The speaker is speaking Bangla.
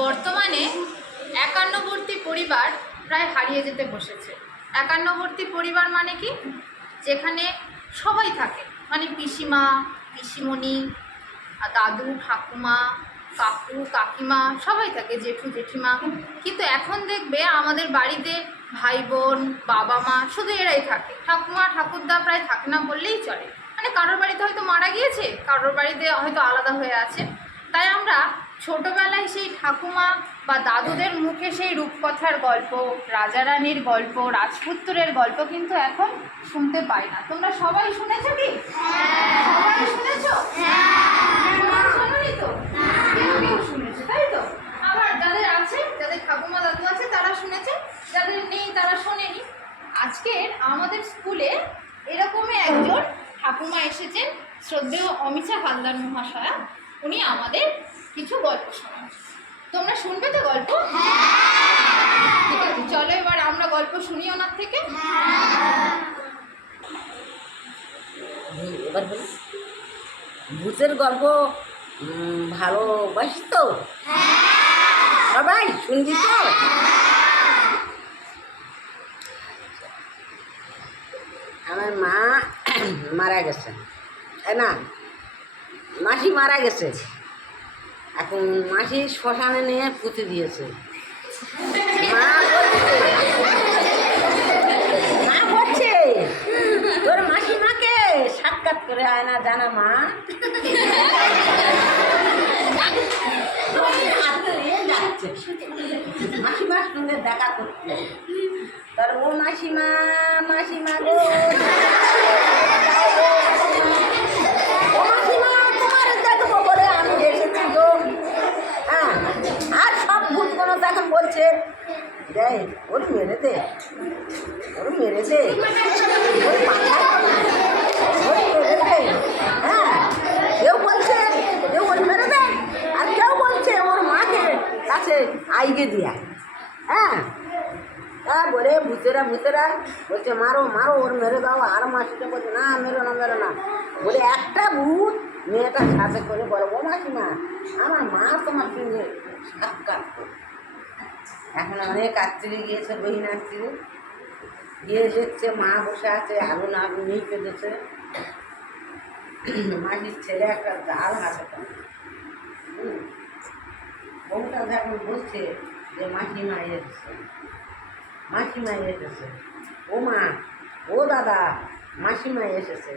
বর্তমানে একান্নবর্তী পরিবার প্রায় হারিয়ে যেতে বসেছে। একান্নবর্তী পরিবার মানে কি? যেখানে সবাই থাকে, মানে পিসিমা, পিসিমণি, দাদু, ঠাকুমা, কাকু, কাকিমা সবাই থাকে, জেঠু, জেঠিমা। কিন্তু এখন দেখবে আমাদের বাড়িতে ভাই বোন, বাবা মা শুধু এরাই থাকে। ঠাকুমা ঠাকুরদা প্রায় থাকে না বললেই চলে। মানে কারোর বাড়িতে হয়তো মারা গিয়েছে, কারোর বাড়িতে হয়তো আলাদা হয়ে আছে। তাই আমরা ছোটোবেলায় সেই ঠাকুমা বা দাদুদের মুখে সেই রূপকথার গল্প, রাজা রানীর গল্প, রাজপুত্রের গল্প কিন্তু এখন শুনতে পাই না। তোমরা সবাই শুনেছো কি? সবাই শুনেছো? শোনোনি তো? কেউ কেউ শুনেছে, তাই তো? আবার যাদের আছে, যাদের ঠাকুমা দাদু আছে তারা শুনেছে, যাদের নেই তারা শোনেনি। আজকের আমাদের স্কুলে এরকমই একজন ঠাকুমা এসেছেন, শ্রদ্ধেয় অমিতা হালদার মহাশয়া। উনি আমাদের কিছু গল্প শোনান। তোমরা শুনবে তো গল্প? ঠিক আছে, চলো এবার আমরা গল্প শুনি ওনার থেকে। এবার বলি, ভূতের গল্প ভালোবাসি তো সবাই, শুনবি তো? আমার মা মারা গেছে, তাই না? মাসি মারা গেছে, এখন মাসি শ্মশানে নিয়ে পুঁতে দিয়েছে। মা বলছে তোর মাসিমাকে সাক্ষাৎ করে আয় না, জানা মা। যাচ্ছে মাসিমার সঙ্গে দেখা করতে। তার ও মাসিমা, মাসিমা গো, ও মাসিমা তোমার দেখবো বলে আমি এসেছি গো। হ্যাঁ, আর সব ভূতগুলো তখন বলছে দেয় ওর মেরে দে, ওর মেরে দে, ওর মাথায় ওর মেরে দে। হ্যাঁ, কেউ বলছে যে ওর মেরে দে, আর কেউ বলছে ওর মাকে কাছে আইগে দিয়া। হ্যাঁ, তারপরে ভূতেরা বলছে মারো মারো, ওর মেরে দাও। আর মাসিটা বলছে না, মেরো না মেরো না। বলে একটা ভূত মেয়েটার সাথে করে বলে ও মাসিমা আমার মা তোমার সঙ্গে সাক্ষাৎ করে। এখন অনেক আত্মীয় গিয়েছে, বহিন আত্মীয় গিয়ে দেখছে মা বসে আছে, আগুন আগুন নেই পেতেছে। মাসির ছেলে একটা জাল হাতে বউটা যখন বলছে যে মাসিমা এসেছে, মাসিমা এসেছে, ও মা, ও দাদা, মাসিমা এসেছে।